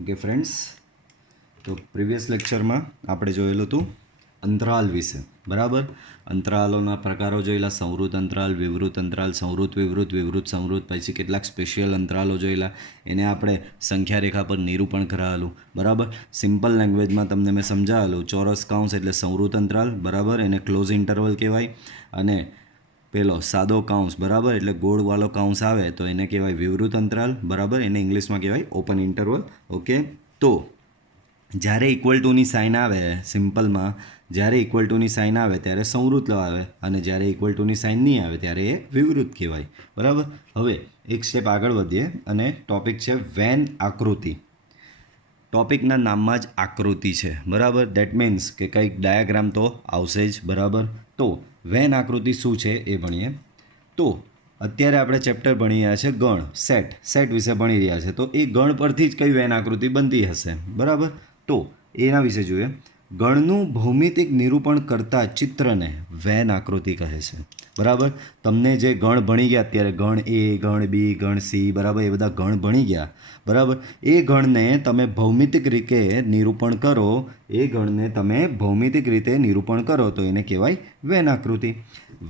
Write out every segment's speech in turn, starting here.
Okay friends, તો previous લેક્ચરમાં આપણે જોયેલું હતું અંતરાલ વિશે. બરાબર, અંતરાલોના પ્રકારો જોયેલા, સંવૃત અંતરાલ, વિવૃત અંતરાલ, સંવૃત વિવૃત, વિવૃત સંવૃત, પછી કેટલાક સ્પેશિયલ અંતરાલો જોયેલા, એને આપણે સંખ્યા રેખા પર નિરૂપણ કરાવેલું. બરાબર, સિમ્પલ લેંગ્વેજમાં તમને મેં સમજાવેલું. ચોરસ કૌંસ એટલે સંવૃત અંતરાલ, બરાબર, એને ક્લોઝ ઇન્ટરવલ કહેવાય. અને પેલો સાદો કૌંસ, બરાબર, એટલે ગોળવાળો કૌંસ આવે તો એને કહેવાય વિવૃત અંતરાલ, બરાબર, એને ઇંગ્લિશમાં કહેવાય ઓપન ઇન્ટરવલ. ઓકે, તો જ્યારે ઇક્વલ ટુની સાઇન આવે, સિમ્પલમાં જ્યારે ઇક્વલ ટુની સાઇન આવે ત્યારે સંવૃત આવે, અને જ્યારે ઇક્વલ ટુની સાઇન નહીં આવે ત્યારે એ વિવૃત કહેવાય. બરાબર, હવે એક સ્ટેપ આગળ વધીએ અને ટોપિક છે વેન આકૃતિ. ટોપિકના નામમાં જ આકૃતિ છે, બરાબર, દેટ મીન્સ કે કંઈક ડાયાગ્રામ તો આવશે જ. બરાબર, તો વેન આકૃતિ શું છે એ ભણીએ. તો અત્યારે આપણે ચેપ્ટર ભણી રહ્યા છે ગણ, સેટ વિશે ભણી રહ્યા છે. તો એ ગણ પરથી જ કઈ વેન આકૃતિ બનતી હશે. બરાબર, તો એના વિશે જોઈએ. ગણનું ભૌમિતિક નિરૂપણ કરતા ચિત્રને વેન આકૃતિ કહે છે. બરાબર, તમને જે ગણ ભણી ગયા અત્યારે, ગણ એ, ગણ બી, ગણ સી, બરાબર, એ બધા ગણ ભણી ગયા. બરાબર, એ ગણને તમે ભૌમિતિક રીતે નિરૂપણ કરો, એ ગણને તમે ભૌમિતિક રીતે નિરૂપણ કરો તો એને કહેવાય વેન આકૃતિ.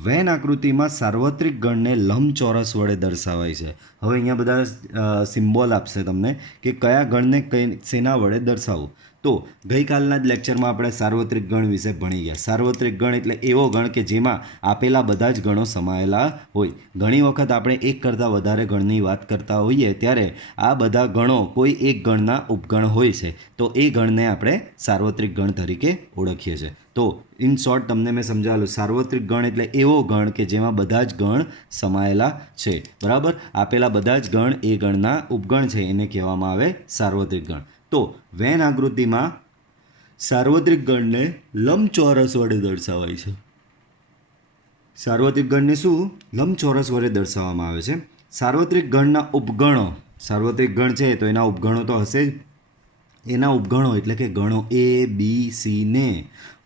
વેન આકૃતિમાં સાર્વત્રિક ગણને લંબચોરસ વડે દર્શાવાય છે. હવે અહીંયા બધા સિમ્બોલ આપશે તમને કે કયા ગણને શેના વડે દર્શાવવું. તો ગઈકાલના જ લેક્ચરમાં આપણે સાર્વત્રિક ગણ વિશે ભણી ગયા. સાર્વત્રિક ગણ એટલે એવો ગણ કે જેમાં આપેલા બધા જ ગણો સમાયેલા હોય. ઘણી વખત આપણે એક કરતાં વધારે ગણની વાત કરતા હોઈએ ત્યારે આ બધા ગણો કોઈ એક ગણના ઉપગણ હોય છે, તો એ ગણને આપણે સાર્વત્રિક ગણ તરીકે ઓળખીએ છીએ. તો ઇન શોર્ટ તમને મેં સમજાવેલું, સાર્વત્રિક ગણ એટલે એવો ગણ કે જેમાં બધા જ ગણ સમાયેલા છે. બરાબર, આપેલા બધા જ ગણ એ ગણના ઉપગણ છે, એને કહેવામાં આવે સાર્વત્રિક ગણ. તો વેન આકૃતિમાં સાર્વત્રિક ગણને લંબચોરસ વડે દર્શાવાય છે. સાર્વત્રિક ગણને શું લંબચોરસ વડે દર્શાવવામાં આવે છે. સાર્વત્રિક ગણના ઉપગણો, સાર્વત્રિક ગણ છે તો એના ઉપગણો તો હશે જ. એના ઉપગણો એટલે કે ગણો એ, બી, સી ને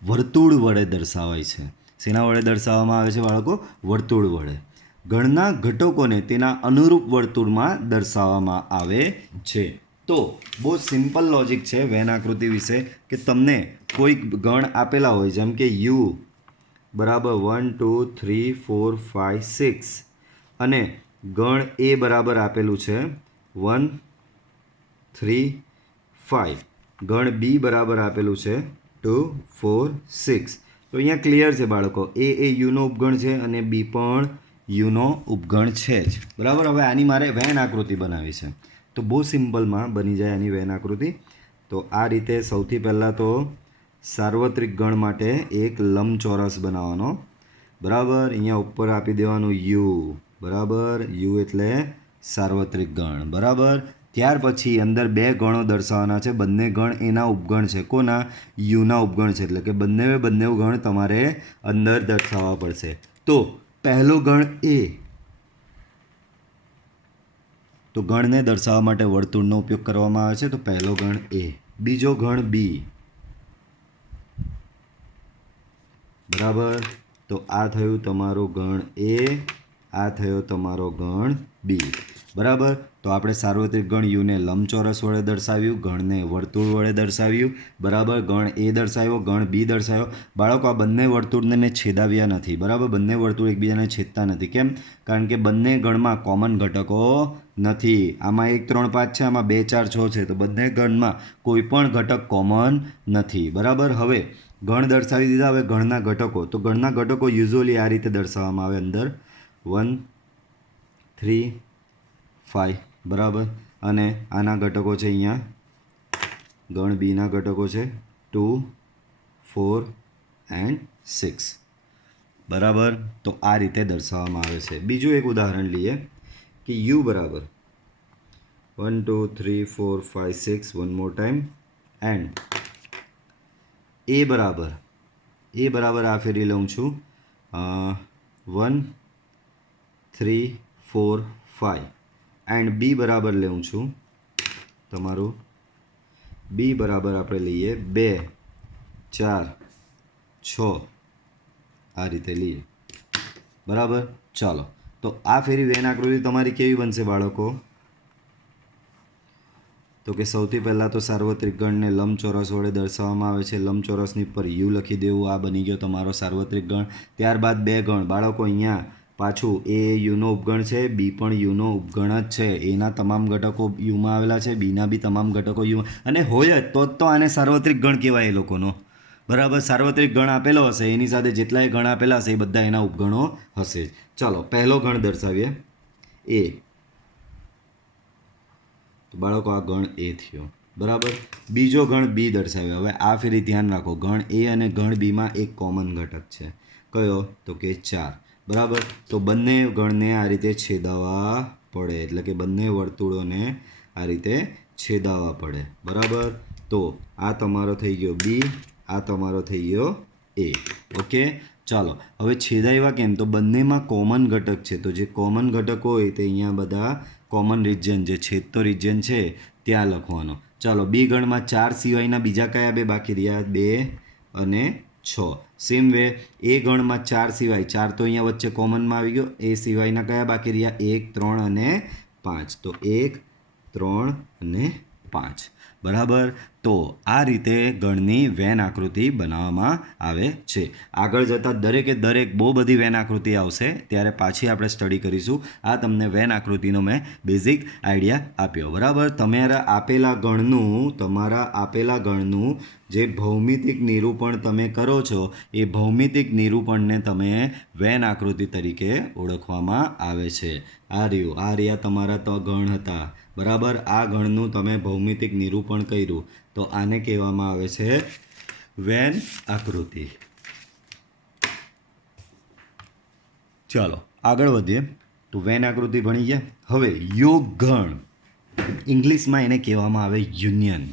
વર્તુળ વડે દર્શાવાય છે. શેના વડે દર્શાવવામાં આવે છે બાળકો? વર્તુળ વડે. ગણના ઘટકોને તેના અનુરૂપ વર્તુળમાં દર્શાવવામાં આવે છે. તો બહુ સિમ્પલ લોજિક છે વેન આકૃતિ વિશે કે તમને કોઈ ગણ આપેલા હોય, જેમ કે યુ બરાબર 1 2 3 4 5 6, અને ગણ એ બરાબર આપેલું છે 1 3 5, ગણ બી બરાબર આપેલું છે 2 4 6. તો અહીંયા ક્લિયર છે બાળકો, એ યુનો ઉપગણ છે અને બી પણ યુનો ઉપગણ છે જ. બરાબર, હવે આની મારે વેન આકૃતિ બનાવી છે તો બહુ સિમ્પલમાં બની જાય આની વેન આકૃતિ. તો આ રીતે સૌથી પહેલાં તો સાર્વત્રિક ગણ માટે એક લંબચોરસ બનાવવાનો. બરાબર, અહીંયા ઉપર આપી દેવાનું યુ. બરાબર, યુ એટલે સાર્વત્રિક ગણ. બરાબર, ત્યાર પછી અંદર બે ગણો દર્શાવવાના છે. બંને ગણ એના ઉપગણ છે. કોના? યુના ઉપગણ છે, એટલે કે બંને ગણ તમારે અંદર દર્શાવવા પડશે. તો પહેલો ગણ એ, તો ગણને દર્શાવવા માટે વર્તુળનો ઉપયોગ કરવામાં આવે છે. તો પહેલો ગણ એ. બીજો ગણ બી. બરાબર, તો આ થયું તમારો ગણ એ, આ થયો તમારો ગણ બી. બરાબર, તો આપણે સાર્વત્રિક ગણ યુને લંબચોરસ વડે દર્શાવ્યું, ગણને વર્તુળ વડે દર્શાવ્યું. બરાબર, ગણ એ દર્શાવ્યો, ગણ બી દર્શાવ્યો. બાળકો આ બંને વર્તુળને મેં છેદાવ્યા નથી. બરાબર, બંને વર્તુળ એકબીજાને છેદતા નથી. કેમ? કારણ કે બંને ગણમાં કોમન ઘટકો નથી. આમાં 1 3 5 છે, આમાં 2 4 6 છે, તો બંને ગણમાં કોઈ પણ ઘટક કોમન નથી. બરાબર, હવે ગણ દર્શાવી દીધા. હવે ગણના ઘટકો, તો ગણના ઘટકો યુઝ્યુઅલી આ રીતે દર્શાવવામાં આવે અંદર 1 3 5. બરાબર, અને આના ઘટકો છે અહીંયા ગણ બીના ઘટકો છે 2 4 એન્ડ 6. બરાબર, તો આ રીતે દર્શાવવામાં આવે છે. બીજું એક ઉદાહરણ લઈએ કે યુ બરાબર 1 2 3 4 5 6, વન મોર ટાઈમ, એન્ડ એ બરાબર આ ફેરી લઉં છું 1 3 4 5, એન્ડ બી બરાબર લઉં છું તમારું બી બરાબર આપણે લઈએ 2 4 6, આ રીતે લઈએ. બરાબર, ચાલો, તો આ ફેરી વેન આકૃતિ તમારી કેવી બનશે બાળકો? તો કે સૌથી પહેલાં તો સાર્વત્રિક ગણને લંબચોરસ વડે દર્શાવવામાં આવે છે. લંબચોરસની પર યુ લખી દેવું. આ બની ગયો તમારો સાર્વત્રિક ગણ. ત્યારબાદ બે ગણ બાળકો અહીંયા પાછું એ યુનો ઉપગણ છે, બી પણ યુનો ઉપગણ જ છે. એના તમામ ઘટકો યુમાં આવેલા છે, બીના બી તમામ ઘટકો યુમાં, અને હોય જ તો આને સાર્વત્રિક ગણ કહેવાય એ લોકોનો. બરાબર, સાર્વત્રિક ગણ આપેલો હશે એની સાથે જેટલાય ગણ આપેલા હશે એ બધા એના ઉપગણો હશે. ચાલો પહેલો ગણ દર્શાવીએ એ. તો બાળકો આ ગણ એ થયો. બરાબર, બીજો ગણ બી દર્શાવ્યો. હવે આ ફેરી ધ્યાન રાખો, ગણ એ અને ગણ બીમાં એક કોમન ઘટક છે. કયો? તો કે 4. બરાબર, તો બંને ગણને આ રીતે છેદાવવા પડે, એટલે કે બંને વર્તુળોને આ રીતે છેદાવવા પડે. બરાબર, તો આ તમારો થઈ ગયો બી, આ તમારો થઈ ગયો એ. ઓકે, ચાલો હવે છેદાવ્યા કેમ? તો બંનેમાં કોમન ઘટક છે, તો જે કોમન ઘટક હોય તે અહીંયા બધા કોમન રિજિયન, જે છેદતો રિજિયન છે ત્યાં લખવાનો. ચાલો બી ગણમાં 4 સિવાયના બીજા કયા બે બાકી રહ્યા? 2 અને 6. સેમ વે એ ગણમાં 4 સિવાય, 4 તો અહીંયા વચ્ચે કોમનમાં આવી ગયો, એ સિવાયના કયા બાકી રહ્યા? 1, 3 અને 5. તો 1, 3 અને 5. બરાબર, તો આ રીતે ગણની વેન આકૃતિ બનાવવામાં આવે છે. આગળ જતાં દરેકે દરેક બહુ બધી વેન આકૃતિ આવશે, ત્યારે પાછી આપણે સ્ટડી કરીશું. આ તમને વેન આકૃતિનો મેં બેઝિક આઈડિયા આપ્યો. બરાબર, તમારા આપેલા ગણનું જે ભૌમિતિક નિરૂપણ તમે કરો છો એ ભૌમિતિક નિરૂપણને તમે વેન આકૃતિ તરીકે ઓળખવામાં આવે છે. આ રહ્યા તમારા તો ગણ હતા. બરાબર, આ ગણનું તમે ભૌમિતિક નિરૂપણ કર્યું તો આને કહેવામાં આવે છે વેન આકૃતિ. ચાલો આગળ વધીએ. તો વેન આકૃતિ ભણી ગયા. હવે યોગ ગણ, ઇંગ્લિશમાં એને કહેવામાં આવે યુનિયન.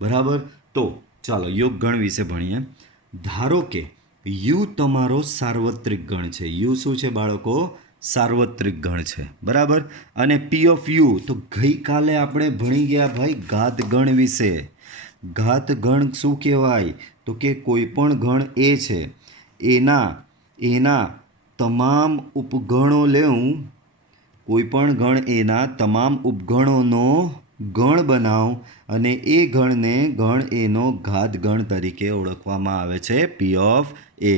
બરાબર, તો ચાલો યોગ ગણ વિશે ભણીએ. ધારો કે યુ તમારો સાર્વત્રિક ગણ છે. યુ શું છે બાળકો? સાર્વત્રિક ગણ છે. બરાબર, અને પી ઓફ યુ, તો ગઈકાલે આપણે ભણી ગયા ભાઈ ઘાત ગણ વિશે. ઘાત ગણ શું કહેવાય? તો કે કોઈ પણ ગણ એ છે એના તમામ ઉપગણો લેવું, કોઈ પણ ગણ એના તમામ ઉપગણોનો ગણ બનાવ અને એ ગણ એનો ઘાત ગણ તરીકે ઓળખવામાં આવે છે પી ઓફ એ.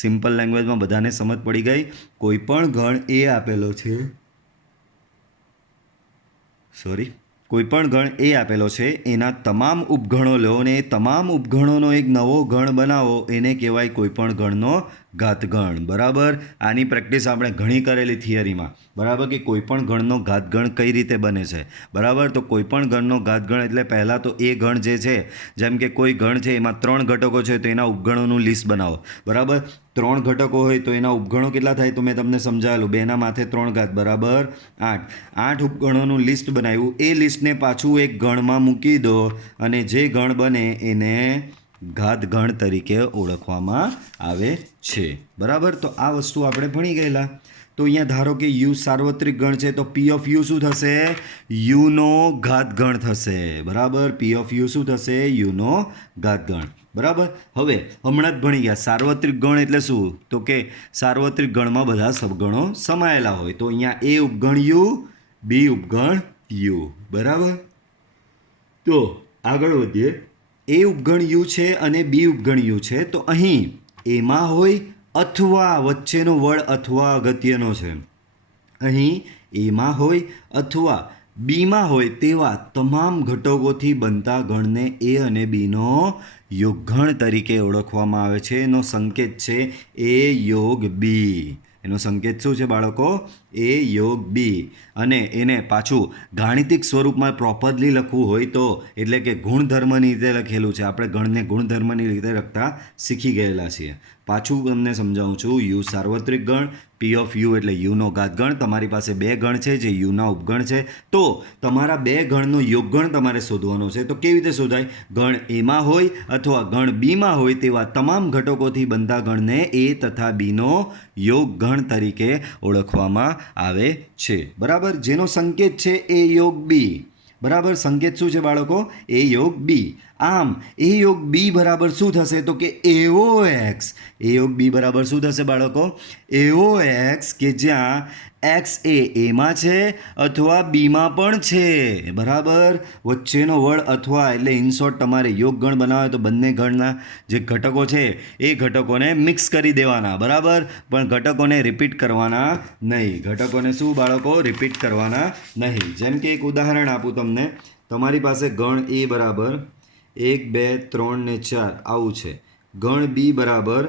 સિમ્પલ લેંગ્વેજમાં બધાને સમજ પડી ગઈ. કોઈ પણ ગણ એ આપેલો છે, કોઈ પણ ગણ એ આપેલો છે, એના તમામ ઉપગણો લો અને એ તમામ ઉપગણોનો એક નવો ગણ બનાવો, એને કહેવાય કોઈ પણ ગણનો ઘાતગણ. બરાબર, આની પ્રેક્ટિસ આપણે ઘણી કરેલી થિયરીમાં. બરાબર, કે કોઈ પણ ગણનો ઘાતગણ કઈ રીતે બને છે. બરાબર, તો કોઈ પણ ગણનો ઘાતગણ એટલે પહેલાં તો એ ગણ જે છે, જેમ કે કોઈ ગણ છે એમાં 3 ઘટકો છે તો એના ઉપગણોનું લિસ્ટ બનાવો. બરાબર, 3 ઘટકો હોય તો એના ઉપગણો કેટલા થાય? તો મેં તમને સમજાવેલું, 2 ના માથે 3 ઘાત બરાબર 8. 8 ઉપગણોનું લિસ્ટ બનાવ્યું, એ લિસ્ટને પાછું એક ગણમાં મૂકી દો અને જે ગણ બને એને ઘાત ગણ તરીકે ઓળખવામાં આવે છે. બરાબર, તો આ વસ્તુ આપણે ભણી ગયેલા. તો અહીંયા ધારો કે યુ સાર્વત્રિક ગણ છે તો પી ઓફ યુ શું થશે? યુનો ઘાતગણ થશે. બરાબર, પી ઓફ યુ શું થશે? યુનો ઘાતગણ. બરાબર, હવે હમણાં જ ભણી ગયા સાર્વત્રિક ગણ એટલે શું? તો કે સાર્વત્રિક ગણમાં બધા સબગણો સમાયેલા હોય. તો અહીંયા એ ઉપગણ યુ, બી ઉપગણ યુ. બરાબર, તો આગળ વધીએ. એ ઉપગણ યુ છે અને બી ઉપગણ યુ છે, તો અહીં એમાં હોય અથવા, વચ્ચેનો વડ અથવા અગત્યનો છે. અહીં એમાં હોય અથવા બીમાં હોય તેવા તમામ ઘટકોથી બનતા ગણને એ અને બીનો યોગગણ તરીકે ઓળખવામાં આવે છે. એનો સંકેત છે એ યોગ બી. એનો સંકેત શું છે બાળકો? એ યોગ બી. અને એને પાછું ગાણિતિક સ્વરૂપમાં પ્રોપરલી લખવું હોય તો, એટલે કે ગુણધર્મની રીતે લખેલું છે. આપણે ગણને ગુણધર્મની રીતે લખતા શીખી ગયેલા છીએ. પાછું તમને સમજાવું છું. યુ સાર્વત્રિક ગણ, પી ઓફ યુ એટલે યુનો ઘાતગણ. તમારી પાસે 2 ગણ છે જે યુના ઉપગણ છે, તો તમારા 2 ગણનો યોગગણ તમારે શોધવાનો છે. તો કેવી રીતે શોધાય? ગણ એમાં હોય અથવા ગણ બીમાં હોય તેવા તમામ ઘટકોથી બનતા ગણને એ તથા બીનો યોગગણ તરીકે ઓળખવામાં આવે છે. બરાબર, જેનો સંકેત છે એ યોગ બી. બરાબર, સંકેત શું છે બાળકો? એ યોગ બી. આમ એ યોગ બી બરાબર શું થશે? તો કે એવો એક્સ. એ યોગ બી બરાબર શું થશે બાળકો? એવો એક્સ કે જ્યાં એક્સ એ એમાં છે અથવા બીમાં પણ છે, બરાબર. વચ્ચેનો વડ અથવા એટલે ઇન શોર્ટ તમારે યોગ ગણ બનાવે તો બંને ગણના જે ઘટકો છે એ ઘટકોને મિક્સ કરી દેવાના, બરાબર. પણ ઘટકોને રિપીટ કરવાના નહીં. ઘટકોને શું બાળકો? રિપીટ કરવાના નહીં. જેમ કે એક ઉદાહરણ આપું તમને. તમારી પાસે ગણ એ બરાબર 1 2 3 ને 4 આવું છે. ગણ બી બરાબર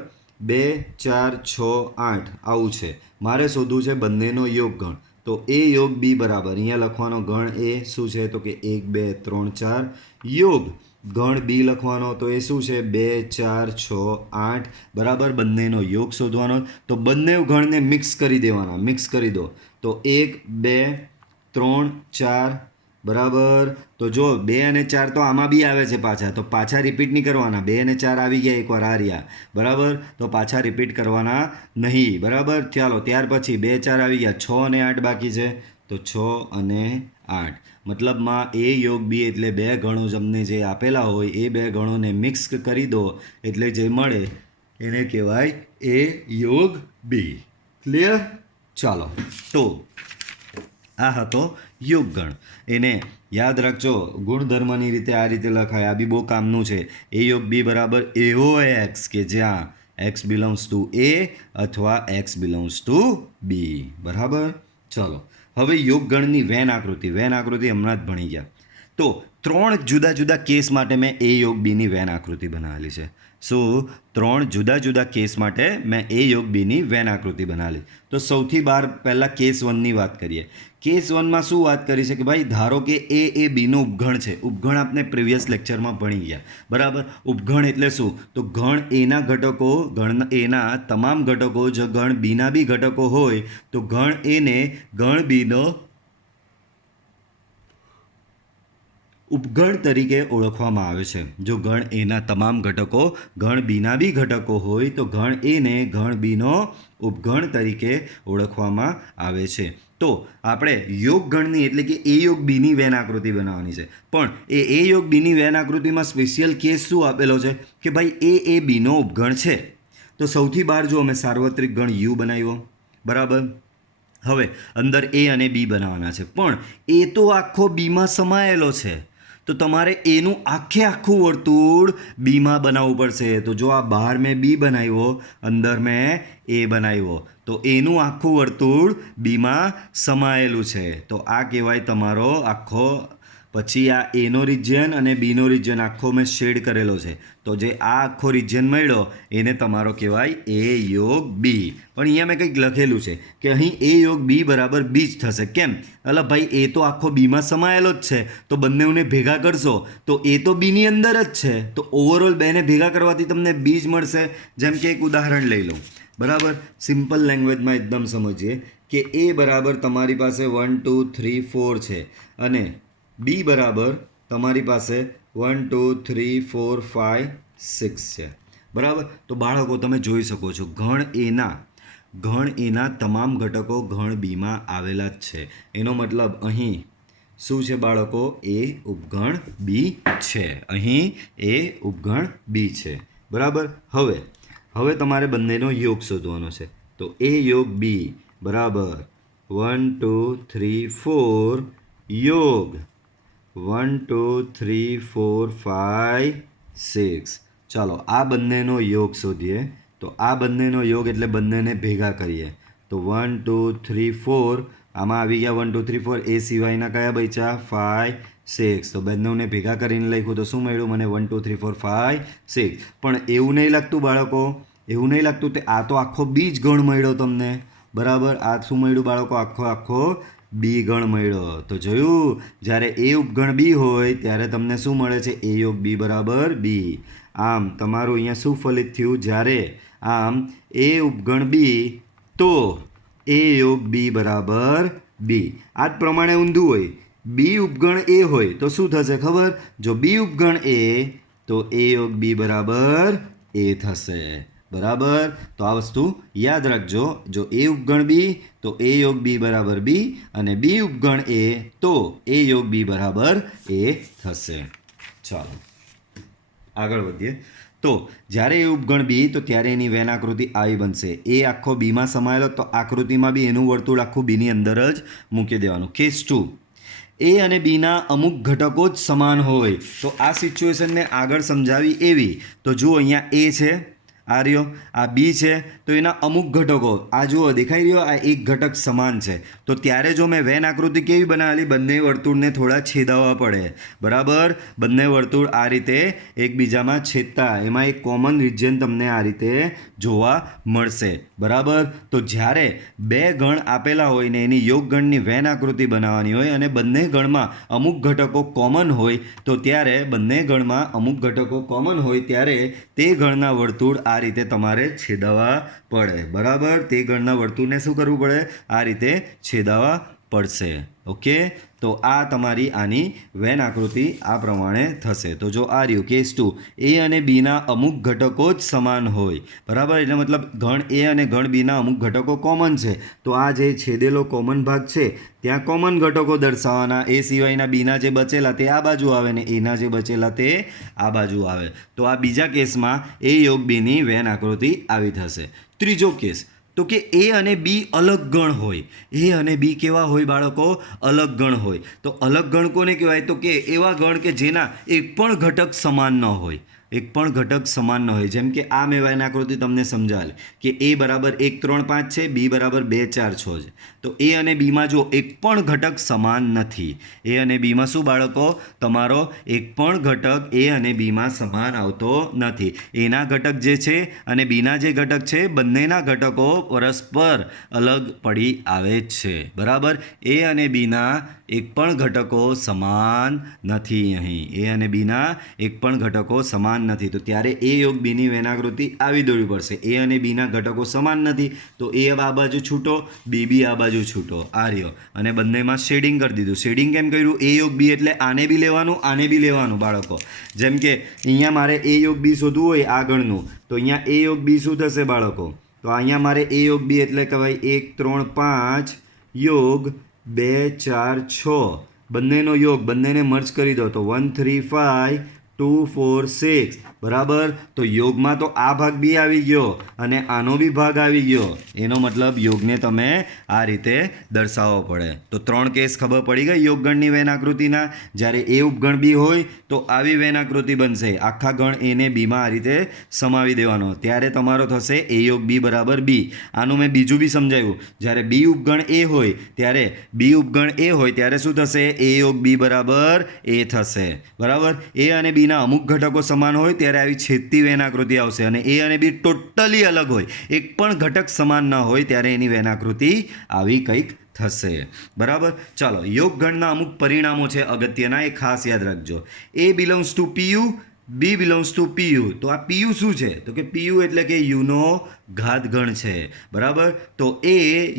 2 4 6 8 આવું છે. મારે શોધવું છે બંનેનો યોગ ગણ. તો એ યોગ બી બરાબર અહીંયા લખવાનો ગણ એ શું છે તો કે 1 2 3 4 યોગ ગણ બી લખવાનો તો એ શું છે 2 4 6 8 બરાબર. બંનેનો યોગ શોધવાનો. તો બંને ગણને મિક્સ કરી દેવાના. મિક્સ કરી દો તો 1 2 3 4 બરાબર. તો જો 2 અને 4 તો આમાં બી આવે છે પાછા, તો પાછા રિપીટ નહીં કરવાના. 2 અને 4 આવી ગયા એકવાર આ રહ્યા, બરાબર. તો પાછા રિપીટ કરવાના નહીં, બરાબર. ચાલો ત્યાર પછી 2 4 આવી ગયા, 6 અને 8 બાકી છે. તો 6 અને 8 મતલબમાં એ યોગ બી એટલે બે ગણો તમને જે આપેલા હોય એ બે ગણોને મિક્સ કરી દો એટલે જે મળે એને કહેવાય એ યોગ બી. ક્લિયર? ચાલો તો આ હતો યોગગણ. એને યાદ રાખજો, ગુણધર્મની રીતે આ રીતે લખાય. આ બી બહુ કામનું છે. એ યોગ બી બરાબર એવો એક્સ કે જ્યાં એક્સ બિલોંગ્સ ટુ એ અથવા એક્સ બિલોંગ્સ ટુ બી, બરાબર. ચલો હવે યોગગણની વેન આકૃતિ હમણાં જ ભણી ગયા. તો 3 જુદા જુદા કેસ માટે મેં એ યોગ બીની વેન આકૃતિ બનાવેલી છે. શું? 3 જુદા જુદા કેસ માટે મેં એ યોગ બીની વેન આકૃતિ બનાવેલી. તો સૌથી પહેલાં કેસ 1ની વાત કરીએ. કેસ 1માં શું વાત કરી છે કે ભાઈ ધારો કે એ બીનો ઉપગણ છે. ઉપગણ આપણે પ્રીવિયસ લેક્ચરમાં ભણી ગયા, બરાબર. ઉપગણ એટલે શું? તો ગણ એના ઘટકો, ગણ એના તમામ ઘટકો જો ગણ બીના બી ઘટકો હોય તો ગણ એને ગણ બીનો ઉપગણ તરીકે ઓળખવામાં આવે છે. જો ગણ એના તમામ ઘટકો ગણ બીના બી ઘટકો હોય તો ગણ એને ગણ બીનો ઉપગણ તરીકે ઓળખવામાં આવે છે. તો આપણે યોગ ગણની એટલે કે એ યોગ બીની વેન આકૃતિ બનાવવાની છે. પણ એ યોગ બીની વેન આકૃતિમાં સ્પેશિયલ કેસ શું આપેલો છે કે ભાઈ એ બીનો ઉપગણ છે. તો સૌથી બહાર જો અમે સાર્વત્રિક ગણ યુ બનાવ્યો, બરાબર. હવે અંદર એ અને બી બનાવવાના છે, પણ એ તો આખો બીમાં સમાયેલો છે. તો તમારે એનું આખું વર્તુળ બીમાં બનાવવું પડશે. તો જો આ બહાર મેં બી બનાવ્યો, અંદર મેં એ બનાવ્યો, તો એનું આખું વર્તુળ બીમાં સમાયેલું છે. તો આ કહેવાય તમારો આખો. પછી આ એનો રિજિયન અને બીનો રિજિયન આખો મેં શેડ કરેલો છે. તો જે આ આખો રિજિયન મળ્યો એને તમારો કહેવાય એ યોગ બી. પણ અહીંયા મેં કંઈક લખેલું છે કે અહીં એ યોગ બી બરાબર બી જ થશે. કેમ? એટલે ભાઈ એ તો આખો બીમાં સમાયેલો જ છે, તો બંનેને ભેગા કરશો તો એ તો બીની અંદર જ છે. તો ઓવરઓલ બેને ભેગા કરવાથી તમને બી જ મળશે. જેમ કે એક ઉદાહરણ લઈ લઉં, બરાબર. સિમ્પલ લેંગ્વેજમાં એકદમ સમજીએ કે એ બરાબર તમારી પાસે 1 2 3 4 છે અને બી બરાબર તમારી પાસે 1 2 3 4 5 6 છે, બરાબર. તો બાળકો તમે જોઈ શકો છો ગણ એના તમામ ઘટકો ગણ બીમાં આવેલા જ છે. એનો મતલબ અહીં શું છે બાળકો? એ ઉપગણ બી છે. અહીં એ ઉપગણ બી છે, બરાબર. હવે તમારે બંનેનો યોગ શોધવાનો છે. તો એ યોગ બી બરાબર 1 2 3 4 યોગ 1 2 3 4 5 6. ચાલો આ બંનેનો યોગ શોધીએ. તો આ બંનેનો યોગ એટલે બંનેને ભેગા કરીએ. તો 1 2 3 4 આમાં આવી ગયા 1 2 3 4. એ સિવાયના કયા બચ્યા? 5 6. તો બંનેને ભેગા કરીને લખ્યું તો શું મળ્યું મને? 1 2 3 4 5 6. પણ એવું નહીં લાગતું બાળકો, એવું નહીં લાગતું કે આ તો આખો બી જ ગણ મળ્યો તમને, બરાબર. આ શું મળ્યું બાળકો? આખો બી ગણ મળ્યો. તો જોયું, જ્યારે એ ઉપગણ બી હોય ત્યારે તમને શું મળે છે? એ યોગ બી બરાબર બી. આમ તમારું અહીંયા શું ફલિત થયું? જ્યારે આમ એ ઉપગણ બી તો એ યોગ બી બરાબર બી. આ જ પ્રમાણે ઊંધું હોય, બી ઉપગણ એ હોય તો શું થશે ખબર? જો બી ઉપગણ એ તો એ યોગ બી બરાબર એ થશે, બરાબર. તો આ વસ્તુ યાદ રાખજો. જો એ ઉપગણ બી તો એ યોગ બી બરાબર બી અને બી ઉપગણ એ તો એ યોગ બી બરાબર એ થશે. ચાલો આગળ વધીએ. તો જ્યારે એ ઉપગણ બી તો ત્યારે એની વેન આકૃતિ આવી બનશે. એ આખો બીમાં સમાયેલો તો આકૃતિમાં બી એનું વર્તુળ આખું બીની અંદર જ મૂકી દેવાનું. કેસ 2, એ અને બીના અમુક ઘટકો જ સમાન હોય. તો આ સિચ્યુએશનને આગળ સમજાવી એવી તો જુઓ અહીંયા એ છે, આ રહ્યો, આ બી છે, તો એના અમુક ઘટકો આ જુઓ દેખાઈ રહ્યો, આ એક ઘટક સમાન છે. તો ત્યારે જો મેં વેન આકૃતિ કેવી બનાવેલી, બંને વર્તુળને થોડા છેદવવા પડે, બરાબર. બંને વર્તુળ આ રીતે એકબીજામાં છેદતા, એમાં એક કોમન રિજિયન તમને આ રીતે જોવા મળશે, બરાબર. તો જ્યારે બે ગણ આપેલા હોય ને એની યોગ ગણની વેન આકૃતિ બનાવવાની હોય અને બંને ગણમાં અમુક ઘટકો કોમન હોય, તો ત્યારે બંને ગણમાં અમુક ઘટકો કોમન હોય ત્યારે તે ગણના વર્તુળ આ રીતે તમારે છેદવવા પડે, બરાબર. તે ગણના વર્તુળને શું કરવું પડે, આ રીતે છેદવવા પડશે. ઓકે, તો આ તમારી આની વેન આકૃતિ આ પ્રમાણે થશે. તો જો આ રહ્યું કેસ 2, એ અને બીના અમુક ઘટકો જ સમાન હોય, બરાબર. એટલે મતલબ ગણ એ અને ગણ બીના અમુક ઘટકો કોમન છે. તો આ જે છેદેલો કોમન ભાગ છે ત્યાં કોમન ઘટકો દર્શાવવાના. એ સિવાયના બીના જે બચેલા તે આ બાજુ આવે ને એના જે બચેલા તે આ બાજુ આવે. તો આ બીજા કેસમાં એ યોગ બીની વેન આકૃતિ આવી થશે. ત્રીજો કેસ તો કે એ અને બી અલગ ગણ હોય. એ અને બી કેવા હોય બાળકો, અલગ ગણ હોય. તો અલગ ગણ કોને કહેવાય, તો કે એવા ગણ કે જેના એક પણ ઘટક સમાન ન હોય, એક પણ ઘટક સમાન ન હોય. જેમ કે આ મેં વેન આકૃતિ તમને સમજાવેલ કે એ બરાબર 1 3 5 છે, બી બરાબર 2 4 6 છે. તો એ અને બીમાં જો એક પણ ઘટક સમાન નથી, એ અને બીમાં શું બાળકો, તમારો એક પણ ઘટક એ અને બીમાં સમાન આવતો નથી. એના ઘટક જે છે અને બીના જે ઘટક છે બંનેના ઘટકો પરસ્પર અલગ પડી આવે છે, બરાબર. એ અને બીના એક પણ ઘટકો સમાન નથી. અહીં એ અને બીના એક પણ ઘટકો સમાન નથી. તો ત્યારે એ યોગ બીની વેન આકૃતિ આવી દોરવી પડશે. એ અને બીના ઘટકો સમાન નથી તો એ આ બાજુ છૂટો, બી બી આ બાજુ છૂટો, આ રહ્યો. અને બંનેમાં શેડિંગ કરી દીધું. શેડિંગ કેમ કર્યું, એ યોગ બી એટલે આને બી લેવાનું, આને બી લેવાનું બાળકો. જેમ કે અહીંયા મારે એ યોગ બી શોધવું હોય આગળનું, તો અહીંયા એ યોગ બી શું થશે બાળકો, તો અહીંયા મારે એ યોગ બી એટલે કે ભાઈ 1 3 5 યોગ 2 4 6 બંનેનો યોગ, બંનેને મર્જ કરી દો તો 1 3 5 2 4 6, બરાબર. તો યોગમાં તો આ ભાગ બી આવી ગયો અને આનો બી ભાગ આવી ગયો. એનો મતલબ યોગને તમે આ રીતે દર્શાવવો પડે. તો 3 કેસ ખબર પડી ગઈ યોગગણની વેન આકૃતિના. જ્યારે એ ઉપગણ બી હોય તો આવી વેન આકૃતિ બનશે. આખા ગણ એને બીમાં આ રીતે સમાવી દેવાનો. ત્યારે તમારો થશે એ યોગ બી બરાબર બી. આનું મેં બીજું બી સમજાવ્યું. જ્યારે બી ઉપગણ એ હોય ત્યારે બી ઉપગણ એ હોય ત્યારે શું થશે, એ યોગ બી બરાબર એ થશે, બરાબર. એ અને બીના અમુક ઘટકો સમાન હોય ત્યારે આવી છેદતી વેન આકૃતિ આવશે. અને એ અને બી ટોટલી અલગ હોય, એક પણ ઘટક સમાન ન હોય ત્યારે એની વેન આકૃતિ આવી કંઈક થશે, બરાબર. ચાલો, યોગગણના અમુક પરિણામો છે અગત્યના, એ ખાસ યાદ રાખજો. A belongs to PU, B belongs to PU. તો આ પીયુ શું છે, તો કે પીયુ એટલે કે યુનો ઘાતગણ છે, બરાબર. તો એ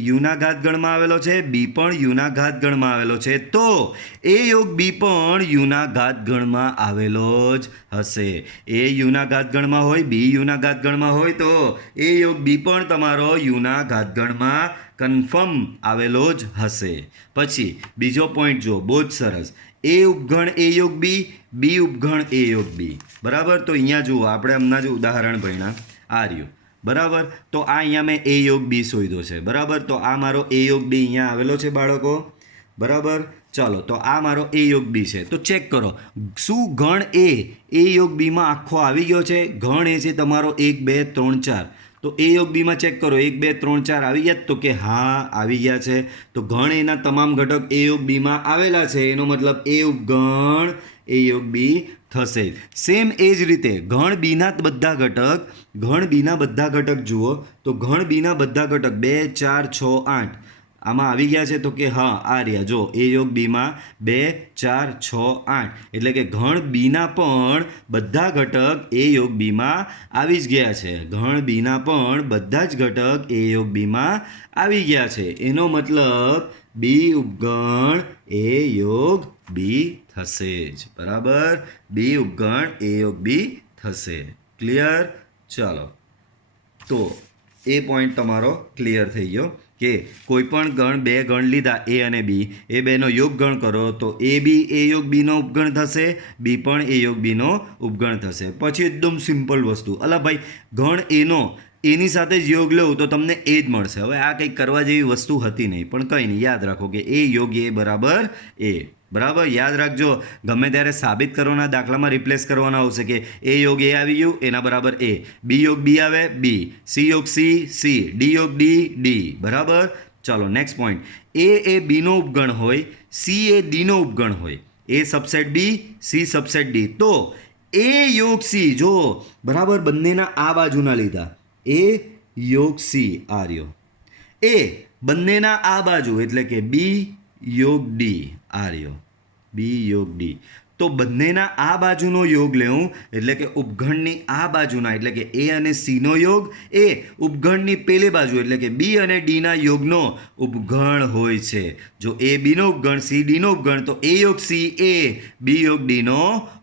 યુના ઘાતગણમાં આવેલો છે, બી પણ યુના ઘાતગણમાં આવેલો છે. તો એ યોગ બી પણ યુના ઘાતગણમાં આવેલો જ હશે. એ યુના ઘાતગણમાં હોય, બી યુના ઘાતગણમાં હોય તો એ યોગ બી પણ તમારો યુના ઘાતગણમાં કન્ફર્મ આવેલો જ હશે. પછી બીજો પોઈન્ટ જો, બહુ જ સરસ. એ ઉપગણ એ યોગ બી, બી ઉપગણ એ યોગ બી, બરાબર. તો અહીંયા જુઓ, આપણે હમણાં જ ઉદાહરણ ભણ્યા, આ રહ્યું, બરાબર. તો આ અહીંયા મેં એ યોગ બી શોધ્યો છે, બરાબર. તો આ મારો એ યોગ બી અહીંયા આવેલો છે બાળકો, બરાબર. ચાલો, તો આ મારો એ યોગ બી છે. તો ચેક કરો, શું ગણ એ યોગ બીમાં આખો આવી ગયો છે. ગણ એ છે તમારો 1 2 3 4. તો એ યોગ બીમાં ચેક કરો, 1 2 3 4 આવી ગયા, તો કે હા આવી ગયા છે. તો ગણ એના તમામ ઘટક એ યોગ બીમાં આવેલા છે, એનો મતલબ એ ઉપગણ એ યોગ બી થશે. સેમ એ જ રીતે ગણ બીના બધા ઘટક, ગણ બીના બધા ઘટક જુઓ તો ગણ બીના બધા ઘટક 2 4 6 8 આમાં આવી ગયા છે. તો કે હા આ રહ્યા, જો એ યોગ બીમાં 2 4 6 8 એટલે કે ગણ બીના પણ બધા ઘટક એ યોગ બીમાં આવી જ ગયા છે. ગણ બીના પણ બધા જ ઘટક એ યોગ બીમાં આવી ગયા છે. એનો મતલબ બી ઉપગણ એ યોગ બી થશે જ, બરાબર. બી ઉપગણ એ યોગ બી થશે. ક્લિયર? ચાલો, તો એ પોઈન્ટ તમારો ક્લિયર થઈ ગયો કે કોઈ પણ ગણ બે ગણ લીધા એ અને બી, એ બેનો યોગ ગણ કરો તો એ બી એ યોગ બીનો ઉપગણ થશે, બી પણ એ યોગ બીનો ઉપગણ થશે. પછી એકદમ સિમ્પલ વસ્તુ, અલા ભાઈ ગણ એનો એની સાથે જ યોગ લેવું તો તમને એ જ મળશે. હવે આ કંઈક કરવા જેવી વસ્તુ હતી નહીં, પણ કંઈ નહીં, યાદ રાખો કે એ યોગ એ બરાબર એ. બરાબર યાદ રાખજો, ગમે ત્યારે સાબિત કરવાના દાખલામાં રિપ્લેસ કરવાના આવશે કે એ યોગ એ આવી ગયું એના બરાબર એ, બી યોગ બી આવે બી, સી યોગ સી, ડી યોગ ડી. બરાબર, ચાલો નેક્સ્ટ પોઈન્ટ. એ બીનો ઉપગણ હોય, સી એ ડીનો ઉપગણ હોય, એ સબસેટ બી, સી સબસેટ ડી, તો એ યોગ સી, જો બરાબર બંનેના આ બાજુના લીધા, એ યોગ સી આ રહ્યો, એ બંનેના આ બાજુ એટલે કે બી યોગ ડી આ રહ્યો, બી યોગ ડી. તો બંનેના આ બાજુનો યોગ લેવું એટલે કે ઉપગણની આ બાજુના એટલે કે એ અને સીનો યોગ એ ઉપગણની પેલી બાજુ એટલે કે બી અને ડીના યોગનો ઉપગણ હોય છે. જો એ બીનો ઉપગણ સી ડીનો ઉપગણ તો એ યોગ સી એ બી યોગ ડીનો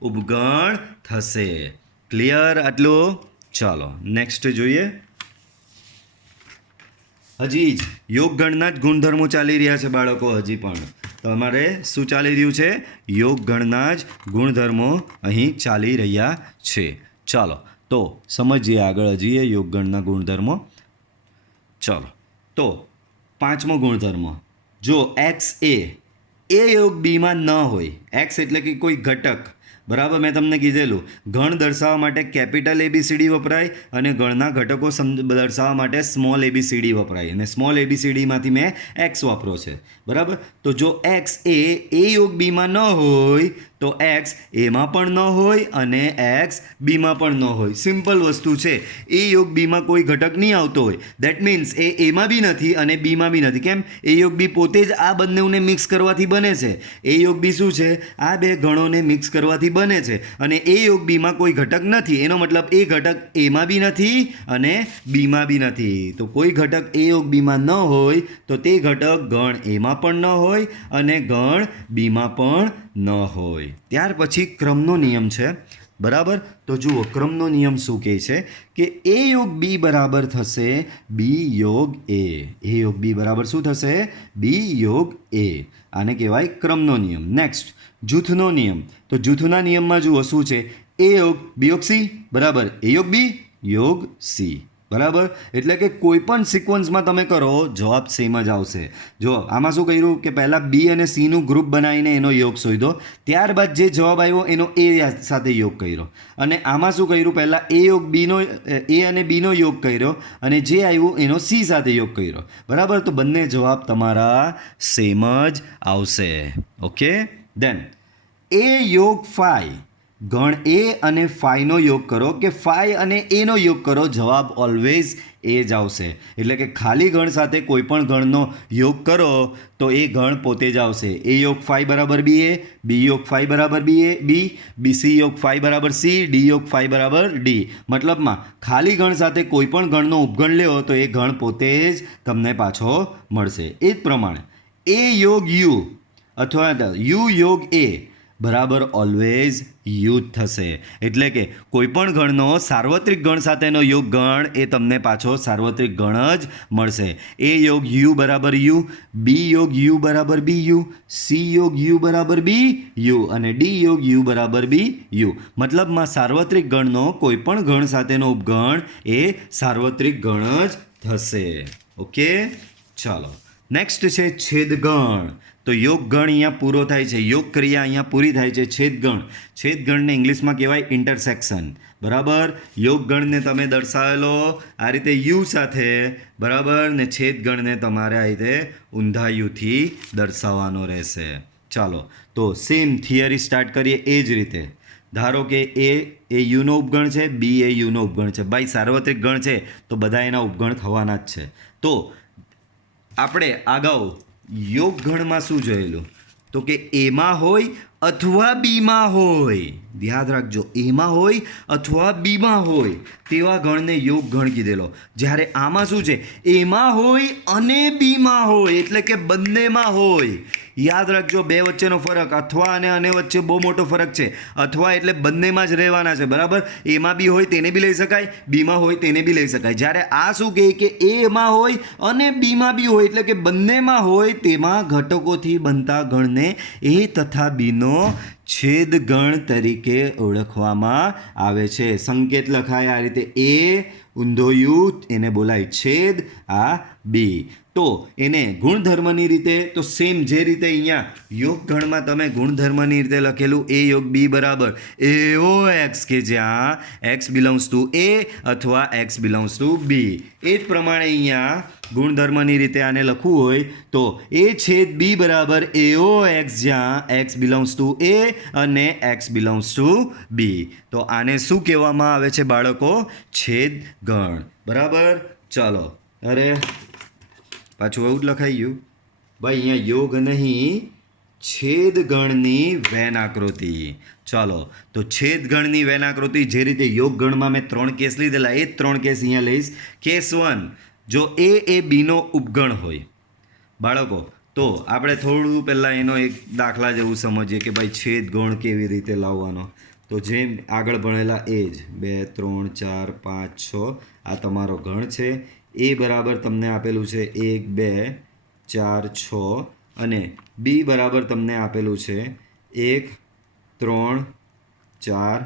ઉપગણ થશે. ક્લિયર આટલું? ચાલો નેક્સ્ટ જોઈએ. હજી જ યોગગણના જ ગુણધર્મો ચાલી રહ્યા છે બાળકો. હજી પણ તમારે શું ચાલી રહ્યું છે? યોગગણના જ ગુણધર્મો અહીં ચાલી રહ્યા છે. ચાલો તો સમજીએ આગળ હજી યોગગણના ગુણધર્મો. ચાલો તો પાંચમો ગુણધર્મ, જો એક્સ એ યોગ બીમાં ન હોય, એક્સ એટલે કે કોઈ ઘટક, બરાબર મેં તમને કીધેલું ગણ દર્શાવવા માટે કેપિટલ એબીસીડી વપરાય અને ગણના ઘટકો દર્શાવવા માટે સ્મોલ એબીસીડી વપરાય, અને સ્મોલ એબીસીડીમાંથી મેં એક્સ વાપરો છે. બરાબર, તો જો એક્સ એ યોગ બીમાં ન હોય તો એક્સ એમાં પણ ન હોય અને એક્સ બીમાં પણ ન હોય. સિમ્પલ વસ્તુ છે. એ યોગ બીમાં કોઈ ઘટક નહીં આવતો હોય, દેટ મીન્સ એ એમાં બી નથી અને બીમાં બી નથી. કેમ? એ યોગ બી પોતે જ આ બંનેને મિક્સ કરવાથી બને છે. એ યોગ બી શું છે? આ બે ગણોને મિક્સ કરવાથી બને છે અને એ યોગ બીમાં કોઈ ઘટક નથી, એનો મતલબ એ ઘટક એમાં બી નથી અને બીમાં બી નથી. તો કોઈ ઘટક એ યોગ બીમાં ન હોય તો તે ઘટક ગણ એમાં પણ ન હોય અને ગણ બીમાં પણ ન હોય. ત્યાર પછી ક્રમનો નિયમ છે. બરાબર, તો જુઓ ક્રમનો નિયમ શું કહે છે કે એ યોગ બી બરાબર થશે બી યોગ એ. એ યોગ બી બરાબર શું થશે? બી યોગ એ. આને કહેવાય ક્રમનો નિયમ. નેક્સ્ટ જૂથનો નિયમ. તો જૂથના નિયમમાં જુઓ શું છે? એ યોગ બી યોગ સી બરાબર એ યોગ બી યોગ સી. બરાબર, એટલે કે કોઈ પણ સિક્વન્સમાં તમે કરો જવાબ સેમ જ આવશે. જો આમાં શું કર્યું કે પહેલાં બી અને સીનું ગ્રુપ બનાવીને એનો યોગ શોધ્યો, ત્યારબાદ જે જવાબ આવ્યો એનો એ સાથે યોગ કર્યો, અને આમાં શું કર્યું પહેલાં એ યોગ બીનો એ અને બીનો યોગ કર્યો અને જે આવ્યું એનો સી સાથે યોગ કર્યો. બરાબર, તો બંને જવાબ તમારા સેમ જ આવશે. ઓકે, દેન એ યોગ ફાઈ, ગણ એ અને ફાઈનો યોગ કરો કે ફાઈ અને એનો યોગ કરો, જવાબ ઓલવેઝ એ જ આવશે. એટલે કે ખાલી ગણ સાથે કોઈ પણ ગણનો યોગ કરો તો એ ગણ પોતે જ આવશે. એ યોગ ફાઈ બરાબર બી એ, બી યોગ ફાઈ બરાબર બી સી યોગ ફાઈ બરાબર સી, ડી યોગ ફાઈ બરાબર ડી. મતલબમાં ખાલી ગણ સાથે કોઈ પણ ગણનો ઉપગણ લેવો તો એ ગણ પોતે જ તમને પાછો મળશે. એ જ પ્રમાણે એ યોગ યુ અથવા યુ યોગ એ બરાબર ઓલવેઝ યુ જ થશે. એટલે કે કોઈ પણ ગણનો સાર્વત્રિક ગણ સાથેનો યોગ ગણ એ તમને પાછો સાર્વત્રિક ગણ જ મળશે. એ યોગ યુ બરાબર યુ, બી યોગ યુ બરાબર બી યુ, સી યોગ યુ બરાબર બી યુ અને ડી યોગ યુ બરાબર બી યુ. મતલબમાં સાર્વત્રિક ગણનો કોઈ પણ ગણ સાથેનો ઉપગણ એ સાર્વત્રિક ગણ જ થશે. ઓકે, ચાલો નેક્સ્ટ છે છેદગણ. તો યોગ ગણ અહીંયા પૂરો થાય છે, યોગ ક્રિયા અહીંયા પૂરી થાય છે. છેદગણ, છેદગણને ઇંગ્લિશમાં કહેવાય ઇન્ટરસેક્શન. બરાબર, યોગ ગણને તમે દર્શાવેલો આ રીતે યુ સાથે, બરાબર, ને છેદગણને તમારે આ રીતે ઊંધા યુથી દર્શાવવાનો રહેશે. ચાલો તો સેમ થિયરી સ્ટાર્ટ કરીએ એ જ રીતે. ધારો કે એ યુનો ઉપગણ છે, બી એ યુનો ઉપગણ છે. ભાઈ સાર્વત્રિક ગણ છે તો બધા એના ઉપગણ થવાના જ છે. તો આપણે અગાઉ યોગ ગણમાં શું જોયેલું? તો કે એમાં હોય અથવા બીમાં હોય. યાદ રાખજો, એમાં હોય અથવા બીમાં હોય તેવા ગણને યોગ ગણ કીધેલો. જ્યારે આમાં શું છે, એમાં હોય અને બીમાં હોય, એટલે કે બંનેમાં હોય. યાદ રાખજો, બે વચ્ચેનો ફરક, અથવા અને વચ્ચે બહુ મોટો ફરક છે. અથવા એટલે બંનેમાં જ રહેવાના છે, બરાબર. એમાં બી હોય તેને બી લઈ શકાય, બીમાં હોય તેને બી લઈ શકાય. જ્યારે આ શું કહે કે એમાં હોય અને બીમાં બી હોય, એટલે કે બંનેમાં હોય તેમાં ઘટકોથી બનતા ગણને એ તથા બીનો છેદ ગણ તરીકે ઓળખવામાં આવે છે. સંકેત લખાય આ રીતે, એ ઊંધો યુ એને બોલાય છેદ, આ બી. તો એને ગુણધર્મની રીતે તો સેમ જે રીતે અહીંયા યોગ ગણમાં તમે ગુણધર્મની રીતે લખેલું એ યોગ બી બરાબર એઓ એક્સ, કે જ્યાં એક્સ બિલોંગ્સ ટુ એ અથવા એક્સ બિલોંગ્સ ટુ બી. એ જ પ્રમાણે અહીંયા ગુણધર્મની રીતે આને લખવું હોય તો એ છેદ બી બરાબર એઓ એક્સ, જ્યાં એક્સ બિલોંગ્સ ટુ એ અને એક્સ બિલોંગ્સ ટુ બી. તો આને શું કહેવામાં આવે છે બાળકો? છેદ ગણ. બરાબર. ચાલો, અરે પાછું એવું જ લખાઈ ગયું ભાઈ, અહીંયા યોગ નહીં, છેદગણની વેન આકૃતિ. ચાલો, તો છેદગણની વેન આકૃતિ જે રીતે યોગ ગણમાં મેં 3 કેસ લીધેલા, એ જ 3 કેસ અહીંયા લઈશ. કેસ 1, જો એ બીનો ઉપગણ હોય બાળકો, તો આપણે થોડું પહેલાં એનો એક દાખલા જેવું સમજીએ કે ભાઈ છેદગણ કેવી રીતે લાવવાનો. તો જેમ આગળ ભણેલા એ જ 2 3 4 5 6 આ તમારો ગણ છે. એ બરાબર તમને આપેલું છે 1 2 4 6 અને બી બરાબર તમને આપેલું છે 1 3 4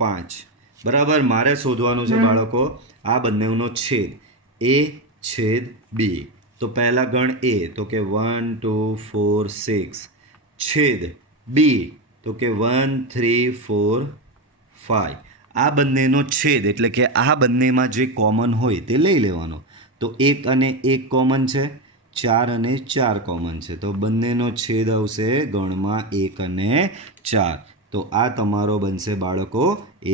5. બરાબર. મારે શોધવાનું છે બાળકો આ બંનેનો છેદ, એ છેદ બી. તો પહેલા ગણ એ, તો કે 1 2 4 6, છેદ બી તો કે 1 3 4 5. આ બંનેનો છેદ એટલે કે આ બંનેમાં જે કોમન હોય તે લઈ લેવાનો. તો 1 અને 1 કોમન છે, 4 અને 4 કોમન છે, તો બંનેનો છેદ આવશે ગણમાં 1 અને 4. તો આ તમારો બનશે બાળકો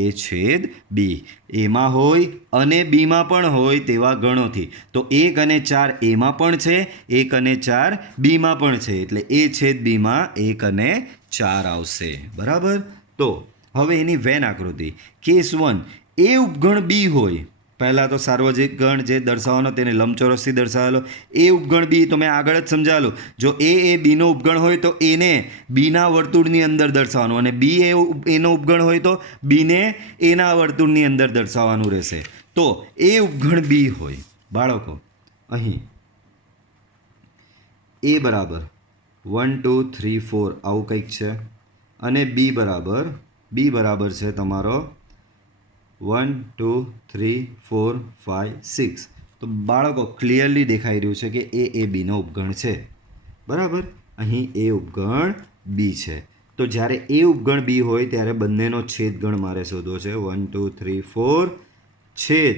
એ છેદ બી. એમાં હોય અને બીમાં પણ હોય તેવા ગણોથી. તો 1 અને 4 એમાં પણ છે, 1 અને 4 બીમાં પણ છે, એટલે એ છેદ બીમાં 1 અને 4 આવશે. બરાબર. તો હવે એની વેન આકૃતિ. કેસ 1, એ ઉપગણ બી હોય, પહેલાં તો સાર્વજનિક ગણ જે દર્શાવવાનો તેને લંબચોરસથી દર્શાવેલો. એ ઉપગણ બી તો મેં આગળ જ સમજાવેલું, જો એ બીનો ઉપગણ હોય તો એને બીના વર્તુળની અંદર દર્શાવવાનું, અને બી એનો ઉપગણ હોય તો બીને એના વર્તુળની અંદર દર્શાવવાનું રહેશે. તો એ ઉપગણ બી હોય બાળકો, અહીં એ બરાબર 1 2 3 4 આવું કંઈક છે, અને બી બરાબર છે તમારો 1 2 3 4 5 6. તો બાળકો ક્લિયરલી દેખાઈ રહ્યું છે કે એ બીનો ઉપગણ છે. બરાબર. અહીં એ ઉપગણ બી છે. તો જ્યારે એ ઉપગણ બી હોય ત્યારે બંનેનો છેદગણ મારે શોધવો છે. 1 2 3 4 છેદ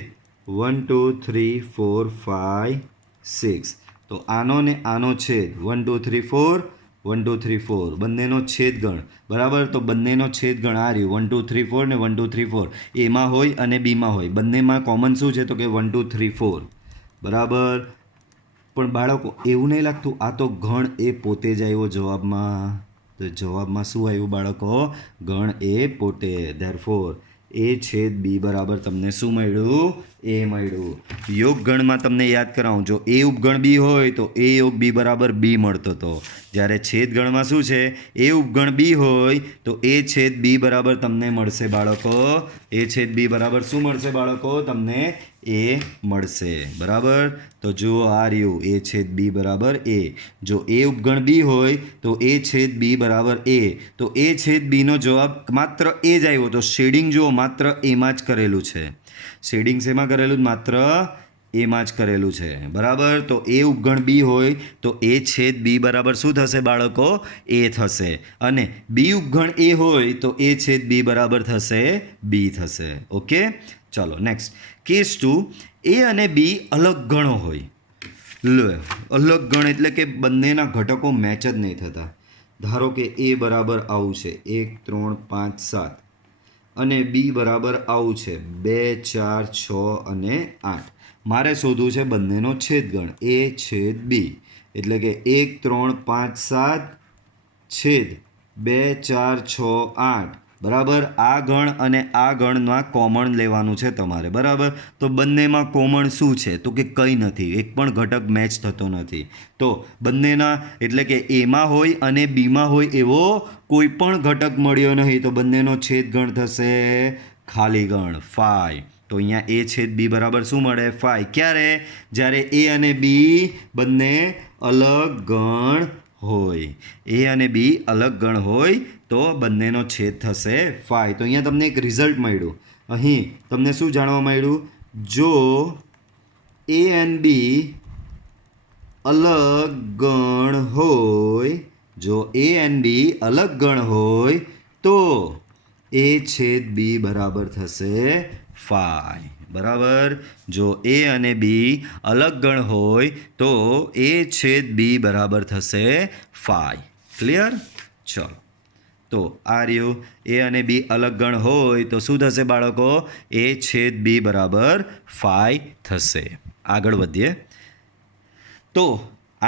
1 2 3 4 5 6. તો આનો ને આનો છેદ 1 2 3 4 1 2 3 4 બંનેનો છેદગણ. બરાબર. તો બંનેનો છેદગણ આ રહ્યું 1 2 3 4 ને 1 2 3 4 એમાં હોય અને બીમાં હોય. બંનેમાં કોમન શું છે? તો કે 1 2 3 4. બરાબર. પણ બાળકો એવું નહીં લાગતું આ તો ગણ એ પોતે જ આવ્યો જવાબમાં? તો જવાબમાં શું આવ્યું બાળકો? ગણ એ પોતે. ધેરફોર એ છેદ બી બરાબર તમને શું મળ્યું? એ મળ્યું. યોગ ગણમાં તમને યાદ કરાવું, જો એ ઉપગણ બી હોય તો એ યોગ બી બરાબર બી મળતો હતો. જ્યારે છેદ ગણમાં શું છે? એ ઉપગણ બી હોય તો એ છેદ બી બરાબર તમને મળશે બાળકો. એ છેદ બી બરાબર શું મળશે બાળકો? તમને એ મળશે. બરાબર. તો જુઓ આ રહ્યું એ છેદ બી બરાબર એ. જો એ ઉપગણ બી હોય તો એ છેદ બી બરાબર એ. તો એ છેદ બીનો જવાબ માત્ર એ જ આવ્યો. તો શેડિંગ જુઓ માત્ર એમાં જ કરેલું છે. શેડિંગ શેમાં કરેલું? માત્ર એમાં જ કરેલું છે. બરાબર. તો એ ઉપગણ બી હોય તો એ છેદ બી બરાબર શું થશે બાળકો? એ થશે. અને બી ઉપગણ એ હોય તો એ છેદ બી બરાબર થશે બી થશે. ઓકે. ચાલો નેક્સ્ટ. કેસ 2, એ અને બી અલગ ગણો હોય. અલગ ગણ એટલે કે બંનેના ઘટકો મેચ જ નહીં થતા. ધારો કે એ બરાબર આવું છે 1 3 5 7 અને બી બરાબર આવું છે 2 4 6 અને 8. મારે શોધવું છે બંનેનો છેદગણ એ છેદ બી. એટલે કે 1 3 5 7 છેદ 2 4 6 8 બરાબર. આ ગણ અને આ ગણમાં કોમન લેવાનું છે તમારે. બરાબર. તો બંનેમાં કોમન શું છે? તો કે કંઈ નથી, એક પણ ઘટક મેચ થતો નથી. તો બંનેના એટલે કે એમાં હોય અને બીમાં હોય એવો કોઈ પણ ઘટક મળ્યો નહીં, તો બંનેનો છેદ ગણ થશે ખાલી ગણ 5. તો અહીંયા એ છેદ બી બરાબર શું મળે? 5. ક્યારે? જ્યારે એ અને બી બંને અલગ ગણ હોય. એ અને બી અલગ ગણ હોય તો બંનેનો છેદ થશે 5. તો અહીંયા તમને એક રિઝલ્ટ મળ્યું. અહીં તમને શું જાણવા મળ્યું? જો એ અને બી અલગ ગણ હોય, જો એ અને બી અલગ ગણ હોય તો એ છેદ બી બરાબર થશે 5. બરાબર. જો એ અને બી અલગ ગણ હોય તો એ છેદ બી બરાબર થશે 5. ક્લિયર? ચલો, તો આ રહ્યું. એ અને બી અલગ ગણ હોય તો શું થશે બાળકો? એ છેદ બી બરાબર 5 થશે. આગળ વધીએ. તો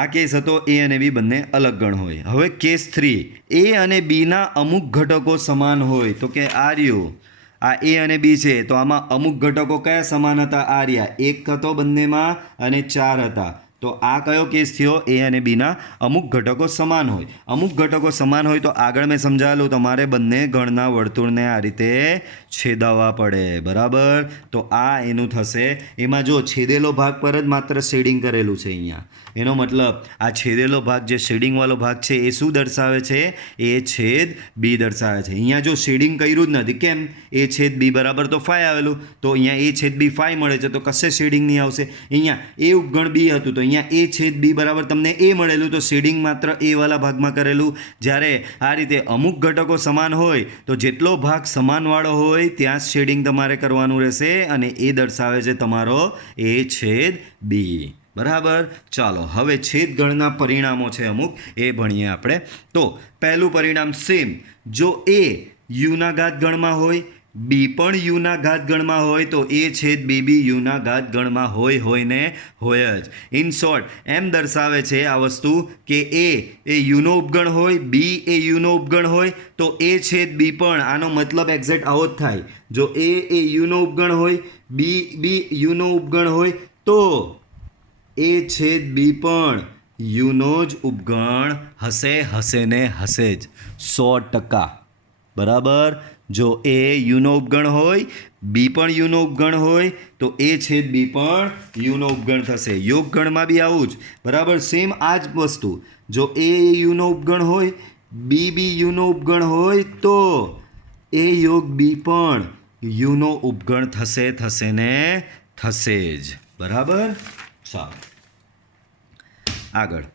આ કેસ હતો એ અને બી બંને અલગ ગણ હોય. હવે કેસ 3, એ અને બીના અમુક ઘટકો સમાન હોય. તો કે આ રહ્યું, આ એ અને બી છે તો આમાં અમુક ઘટકો કયા સમાન હતા? આ રહ્યા, 1 હતો બંનેમાં અને 4 હતા. તો આ કયો કેસ થયો? એ અને બીના અમુક ઘટકો સમાન હોય. અમુક ઘટકો સમાન હોય તો આગળ મેં સમજાવેલું, તમારે બંને ગણના વર્તુળને આ રીતે છેદવવા પડે. બરાબર. તો આ એનું થશે. એમાં જો છેદેલો ભાગ પર જ માત્ર શેડિંગ કરેલું છે અહીંયા. એનો મતલબ આ છેદેલો ભાગ, જે શેડિંગવાળો ભાગ છે એ શું દર્શાવે છે? એ છેદ બી દર્શાવે છે. અહીંયા જો શેડિંગ કર્યું જ નથી. કેમ? એ છેદ બી બરાબર તો 5 આવેલું, તો અહીંયા એ છેદ બી 5 મળે છે, તો કશે શેડિંગ નહીં આવશે. અહીંયા એ ઉપગણ બી હતું તો અહીંયા એ છેદ બી બરાબર તમને એ મળેલું, તો શેડિંગ માત્ર એ વાળા ભાગમાં કરેલું. જ્યારે આ રીતે અમુક ઘટકો સમાન હોય તો જેટલો ભાગ સમાનવાળો હોય ત્યાં જ શેડિંગ તમારે કરવાનું રહેશે, અને એ દર્શાવે છે તમારો એ છેદ બી. બરાબર. ચાલો, હવે છેદ ગણના પરિણામો છે અમુક, એ ભણીએ આપણે. તો પહેલું પરિણામ સેમ. જો એ યુના ઘાત ગણમાં હોય, બી પણ યુના ઘાત ગણમાં હોય તો એ છેદ બી બી યુના ઘાત ગણમાં હોય ને હોય જ. ઇન શોર્ટ એમ દર્શાવે છે આ વસ્તુ કે એ યુનો ઉપગણ હોય, બી એ યુનો ઉપગણ હોય તો એ છેદ બી પણ, આનો મતલબ એક્ઝેક્ટ આવો જ થાય. જો એ યુનો ઉપગણ હોય, બી યુનો ઉપગણ હોય તો એ છેદ બી પણ યુનો જ ઉપગણ હશે ને હશે જ 100%. બરાબર. જો એ યુનો ઉપગણ હોય, બી પણ યુનો ઉપગણ હોય તો એ છેદ બી પણ યુનો ઉપગણ થશે. યોગ ગણમાં બી આવું જ. બરાબર. સેમ આ જ વસ્તુ. જો એ યુનો ઉપગણ હોય, બી બી યુનો ઉપગણ હોય તો એ યોગ બી પણ યુનો ઉપગણ થશે ને થશે જ. બરાબર. ચાલો આગળ.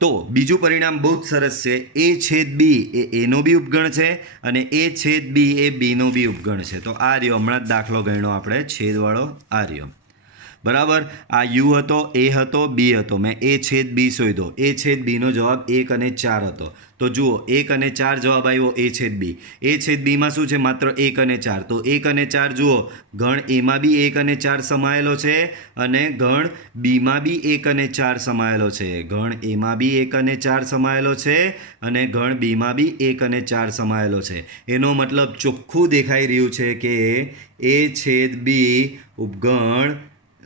તો બીજું પરિણામ બહુ જ સરસ છે. એ છેદ બી એ એનો બી ઉપગણ છે અને એ છેદ બી એ બીનો બી ઉપગણ છે. તો આ રહ્યો, હમણાં જ દાખલો ગણ્યો આપણે છેદવાળો, આ રહ્યો. બરાબર. આ યુ હતો, એ હતો, બી હતો. મેં એ છેદ બી શોધ્યો. એ છેદ બીનો જવાબ 1 અને 4 હતો. તો જુઓ 1 અને 4 જવાબ આવ્યો એ છેદ બી. એ છેદ બીમાં શું છે? માત્ર 1 અને 4. તો 1 અને 4 જુઓ, ગણ એમાં બી 1 અને 4 સમાયેલો છે અને ગણ બીમાં બી 1 અને 4 સમાયેલો છે. ગણ એમાં બી 1 અને 4 સમાયેલો છે અને ગણ બીમાં બી 1 અને 4 સમાયેલો છે. એનો મતલબ ચોખ્ખું દેખાઈ રહ્યું છે કે એ છેદ બી ઉપગણ,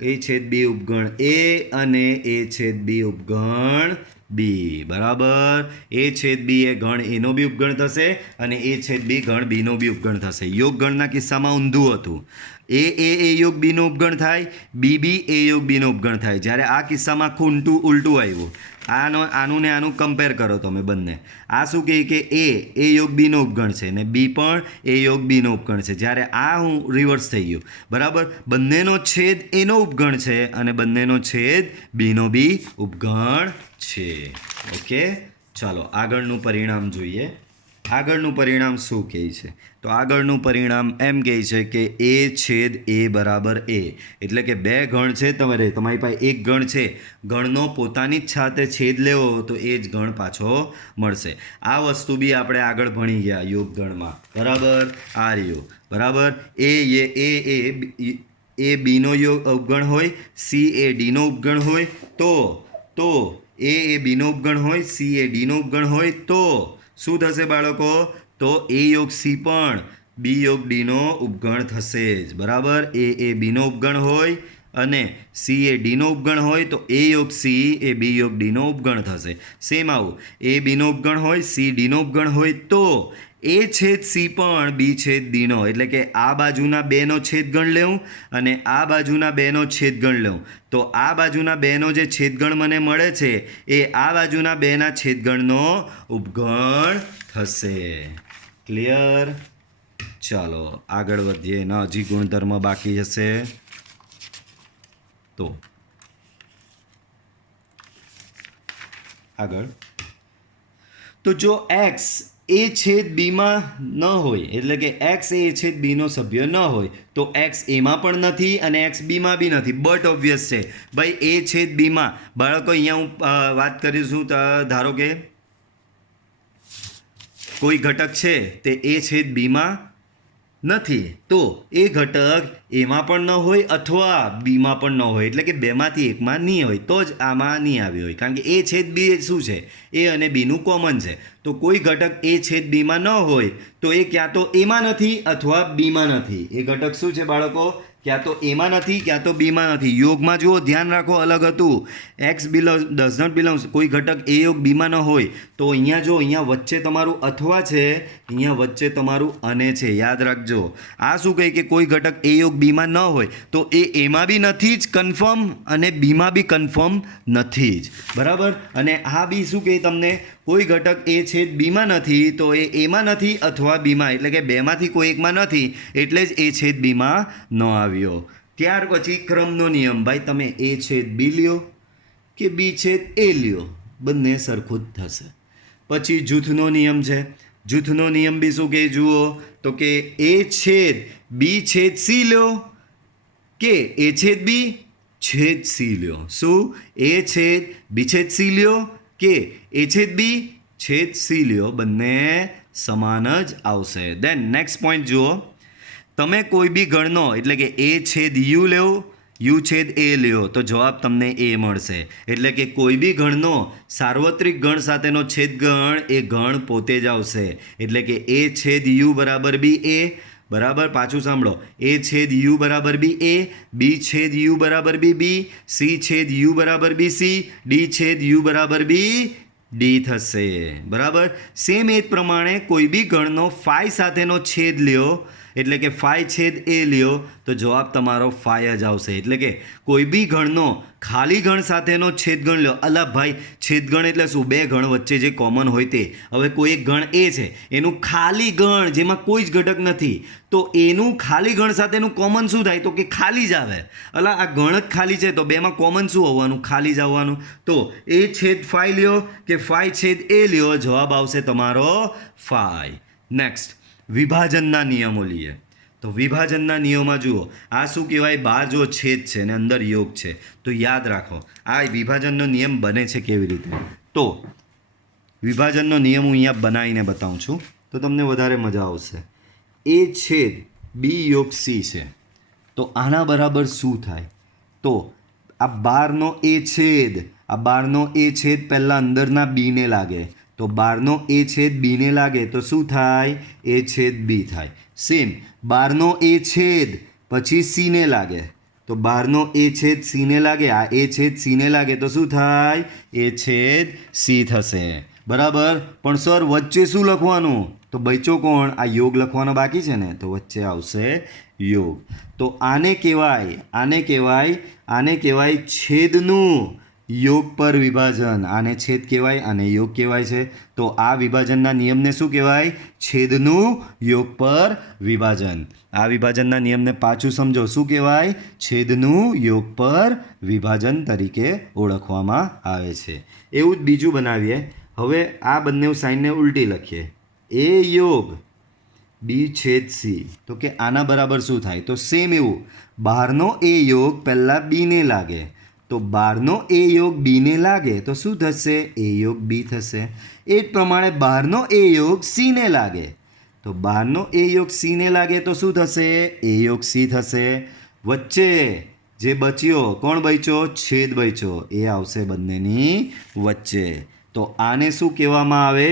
એ છેદ બી ઉપગણ એ અને એ છેદ બી ઉપગણ બી. બરાબર. એ છેદ બી એ ગણ એનો બી ઉપગણ થશે અને એ છેદ બી ગણ બીનો બી ઉપગણ થશે. યોગ ગણના કિસ્સામાં ઊંધું હતું. એ યોગ બીનો ઉપગણ થાય, બી બી એ યોગ બીનો ઉપગણ થાય. જ્યારે આ કિસ્સામાં આખું ઉલટું આવ્યું. આનું ને આનું કમ્પેર કરો તમે બંને. આ શું કહે કે એ યોગ બીનો ઉપગણ છે ને બી પણ એ યોગ બીનો ઉપગણ છે. જ્યારે આ હું રિવર્સ થઈ ગયું. બરાબર. બંનેનો છેદ એનો ઉપગણ છે અને બંનેનો છેદ બીનો બી ઉપગણ છે. ઓકે. ચાલો આગળનું પરિણામ જોઈએ. આગળનું પરિણામ શું કહે છે? તો આગળનું પરિણામ એમ કહે છે કે એ છેદ એ બરાબર એ. એટલે કે બે ગણ છે, તમારી પાસે એક ગણ છે, ગણનો પોતાની જ સાથે છેદ લેવો તો એ જ ગણ પાછો મળશે. આ વસ્તુ બી આપણે આગળ ભણી ગયા યોગ ગણમાં. બરાબર. આ રહ્યું. બરાબર. એ બીનો યોગ ઉપગણ હોય, સી એ ડીનો ઉપગણ હોય તો એ બીનો ઉપગણ હોય, સી એ ડીનો ઉપગણ હોય તો શું થશે બાળકો? તો એ યોગ સી પણ બી યોગ ડીનો ઉપગણ થશે જ. બરાબર, એ બીનો ઉપગણ હોય અને સી એ ડીનો ઉપગણ હોય તો એ યોગ સી એ બી યોગ ડીનો ઉપગણ થશે. સેમ આવું એ બીનો ઉપગણ હોય, સી ડીનો ઉપગણ હોય તો એ છેદ સી પણ બી છેદ ડીનો, એટલે કે આ બાજુના બેનો છેદગણ લેવું અને આ બાજુના બેનો છેદગણ લેવું. તો આ બાજુના બેનો જે છેદગણ મને મળે છે એ આ બાજુના બેના છેદગણનો ઉપગણ થશે. ક્લિયર? ચાલો આગળ વધીએ. એના હજી ગુણધર્મ બાકી હશે. તો આગળ તો જો એક્સ એ છેદ બીમાં ન હોય, એટલે કે એક્સ એ છેદ બીનો સભ્ય ન હોય તો એક્સ એમાં પણ નથી અને એક્સ બીમાં બી નથી. બટ ઓબ્વિયસ છે ભાઈ એ છેદ બીમાં. બાળકો અહીંયા હું વાત કરીશું. ધારો કે કોઈ ઘટક છે તે એ છેદ બીમાં નથી તો એ ઘટક એમાં પણ ન હોય અથવા બીમાં પણ ન હોય, એટલે કે બેમાંથી એકમાં નહીં હોય તો જ આમાં નહીં આવ્યો હોય. કારણ કે એ છેદ બી શું છે, એ અને બીનું કોમન છે. તો કોઈ ઘટક એ છેદ બીમાં ન હોય તો એ ક્યાં તો એમાં નથી અથવા બીમાં નથી. એ ઘટક શું છે બાળકો? ક્યાં તો એમાં નથી ક્યાં તો બીમાં નથી. યોગમાં જુઓ, ધ્યાન રાખો, અલગ હતું. એક્સ ડઝ નોટ બિલોંગ્સ, કોઈ ઘટક એ યોગ બીમાં ન હોય તો અહીંયા જો, અહીંયા વચ્ચે તમારું અથવા છે, અહીંયા વચ્ચે તમારું અને છે. યાદ રાખજો. આ શું કહે કે કોઈ ઘટક એ યોગ બીમાં ન હોય તો એ એમાં બી નથી જ કન્ફર્મ અને બીમાં બી કન્ફર્મ નથી જ. બરાબર. અને આ બી શું કહે તમને? કોઈ ઘટક એ છેદ બીમાં નથી તો એ એમાં નથી અથવા બીમાં, એટલે કે બેમાંથી કોઈ એકમાં નથી એટલે જ એ છેદ બીમાં ન આવ્યો. ત્યાર પછી ક્રમનો નિયમ. ભાઈ તમે એ છેદ બી લ્યો કે બી છેદ એ લ્યો, બંને સરખું જ થશે. પછી જૂથનો નિયમ છે. જૂથનો નિયમ બી શું કહે જુઓ, તો કે એ છેદ બી છેદ સી લ્યો કે એ છેદ બી છેદ સી લ્યો. શું? એ છેદ બી છેદ સી લ્યો કે એ છેદ બી છેદ સી લ્યો, બંને સમાન જ આવશે. દેન નેક્સ્ટ પોઈન્ટ જુઓ. તમે કોઈ બી ગણનો, એટલે કે એ છેદ યુ લેવો, યુ છેદ એ લ્યો તો જવાબ તમને એ મળશે. એટલે કે કોઈ બી ગણનો સાર્વત્રિક ગણ સાથેનો છેદગણ એ ગણ પોતે જ આવશે. એટલે કે એ છેદ યુ બરાબર બી એ. બરાબર, પાછું સાંભળો. એ છેદ યુ બરાબર બી એ, બી છેદ યુ બરાબર બી બી, સી છેદ યુ બરાબર બી સી, ડી છેદ યુ બરાબર બી ડી થશે. બરાબર. સેમ એ જ પ્રમાણે કોઈ બી ગણનો ફાઈ સાથેનો છેદ લ્યો, એટલે કે ફાઈ છેદ એ લ્યો તો જવાબ તમારો ફાઈ જ આવશે. એટલે કે કોઈ બી ગણનો ખાલી ગણ સાથેનો છેદગણ લ્યો. અલા ભાઈ, છેદગણ એટલે શું? બે ગણ વચ્ચે જે કોમન હોય તે. હવે કોઈ એક ગણ એ છે, એનું ખાલી ગણ જેમાં કોઈ જ ઘટક નથી, તો એનું ખાલી ગણ સાથેનું કોમન શું થાય? તો કે ખાલી જ આવે. અલા આ ગણ જ ખાલી છે તો બેમાં કોમન શું આવવાનું? ખાલી જ આવવાનું. તો એ છેદ ફાઈ લ્યો કે ફાઈ છેદ એ લ્યો, જવાબ આવશે તમારો ફાઈ. નેક્સ્ટ વિભાજનના નિયમો લઈએ. તો વિભાજનના નિયમોમાં જુઓ, આ શું કહેવાય? બહાર જો છેદ છે અને અંદર યોગ છે તો યાદ રાખો આ વિભાજનનો નિયમ બને છે કેવી રીતે. તો વિભાજનનો નિયમ હું અહીંયા બનાવીને બતાવું છું તો તમને વધારે મજા આવશે. એ છેદ બી યોગ સી છે તો આના બરાબર શું થાય? તો આ બારનો એ છેદ, આ બારનો એ છેદ પહેલાં અંદરના બીને લાગે તો બારનો એ છેદ બીને લાગે તો શું થાય? એ છેદ બી થાય. સેમ બારનો એ છેદ પછી સીને લાગે તો બારનો એ છેદ સીને લાગે, આ એ છેદ સીને લાગે તો શું થાય? એ છેદ સી થશે. બરાબર. પણ સર વચ્ચે શું લખવાનું? તો બચ્ચો કોણ? આ યોગ લખવાનો બાકી છે ને, તો વચ્ચે આવશે યોગ. તો આને કહેવાય છેદનું યોગ પર વિભાજન. આને છેદ કહેવાય, આને યોગ કહેવાય છે. તો આ વિભાજનના નિયમને શું કહેવાય? છેદનું યોગ પર વિભાજન. આ વિભાજનના નિયમને પાછું સમજો, શું કહેવાય? છેદનું યોગ પર વિભાજન તરીકે ઓળખવામાં આવે છે. એવું જ બીજું બનાવીએ. હવે આ બંને સાઈનને ઉલટી લખીએ. એ યોગ બી છેદ સી, તો કે આના બરાબર શું થાય? તો સેમ એવું, બહારનો એ યોગ પહેલાં બીને લાગે તો બારનો એ યોગ બીને લાગે તો શું થશે? એ યોગ બી થશે. એ જ પ્રમાણે બહારનો એ યોગ સીને લાગે તો બહારનો એ યોગ સીને લાગે તો શું થશે? એ યોગ સી થશે. વચ્ચે જે બચ્યો, કોણ બચ્યો? છેદ બચ્યો, એ આવશે બંનેની વચ્ચે. તો આને શું કહેવામાં આવે?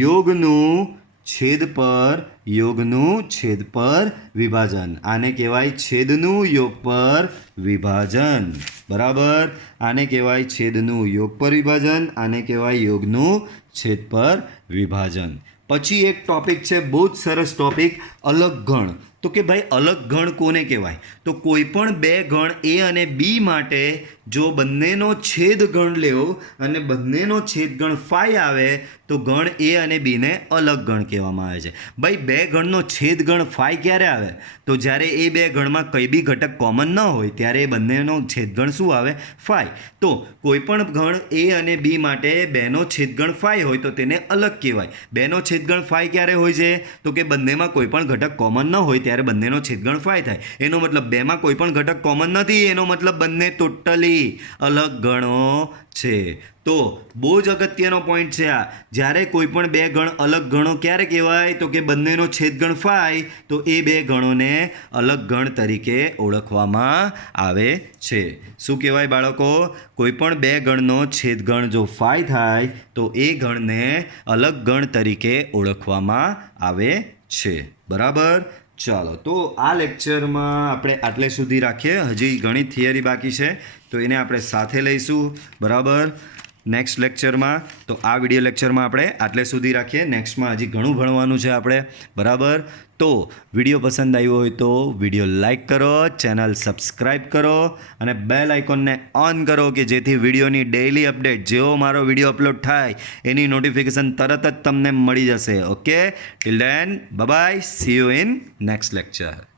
યોગનું છેદ પર યોગનું છેદ પર વિભાજન. આને કહેવાય છેદનું યોગ પર વિભાજન. બરાબર, આને કહેવાય છેદનું યોગ પર વિભાજન, આને કહેવાય યોગનું છેદ પર વિભાજન. પછી એક ટોપિક છે, બહુ જ સરસ ટોપિક, અલગ ગણ. તો કે ભાઈ અલગ ગણ કોને કહેવાય? તો કોઈ પણ બે ગણ એ અને બી માટે જો બંનેનો છેદ ગણ લેવો અને બંનેનો છેદ ગણ 5 આવે તો ગણ એ અને બીને અલગ ગણ કહેવામાં આવે છે. ભાઈ બે ગણનો છેદ ગણ 5 ક્યારે આવે? તો જ્યારે એ બે ગણમાં કંઈ બી ઘટક કોમન ન હોય ત્યારે એ બંનેનો છેદ ગણ શું આવે? 5. તો કોઈ પણ ગણ એ અને બી માટે બેનો છેદ ગણ 5 હોય તો તેને અલગ કહેવાય. બેનો છેદ ગણ 5 ક્યારે હોય છે? તો કે બંનેમાં કોઈ પણ ઘટક કોમન ન હોય ત્યારે બંનેનો છેદગણ 5 થાય. એનો મતલબ બેમાં કોઈ પણ ઘટક કોમન નથી, એનો મતલબ બંને ટોટલી અલગ ગણો છે. તો બહુ જ અગત્યનો પોઈન્ટ છે આ. જ્યારે કોઈ પણ બે ગણ અલગ ગણો ક્યારે કહેવાય? તો કે બંનેનો છેદગણ 5 તો એ બે ગણોને અલગ ગણ તરીકે ઓળખવામાં આવે છે. શું કહેવાય બાળકો? કોઈ પણ બે ગણનો છેદગણ જો 5 થાય તો એ ગણને અલગ ગણ તરીકે ઓળખવામાં આવે છે. બરાબર, ચાલો તો આ લેક્ચરમાં આપણે આટલે સુધી રાખીએ. હજી ઘણી થિયરી બાકી છે તો એને આપણે સાથે લઈશું. બરાબર, નેક્સ્ટ લેક્ચરમાં. તો આ વિડીયો લેક્ચરમાં આપણે આટલે સુધી રાખીએ. નેક્સ્ટમાં હજી ઘણું ભણવાનું છે આપણે. બરાબર, તો વિડીયો પસંદ આવ્યો હોય તો વિડીયો લાઈક કરો, ચેનલ સબસ્ક્રાઈબ કરો અને બેલ આઇકોનને ઓન કરો કે જેથી વિડીયોની ડેઇલી અપડેટ જેવો મારો વિડીયો અપલોડ થાય એની નોટિફિકેશન તરત જ તમને મળી જશે. Okay, till then bye bye, C you in next lecture.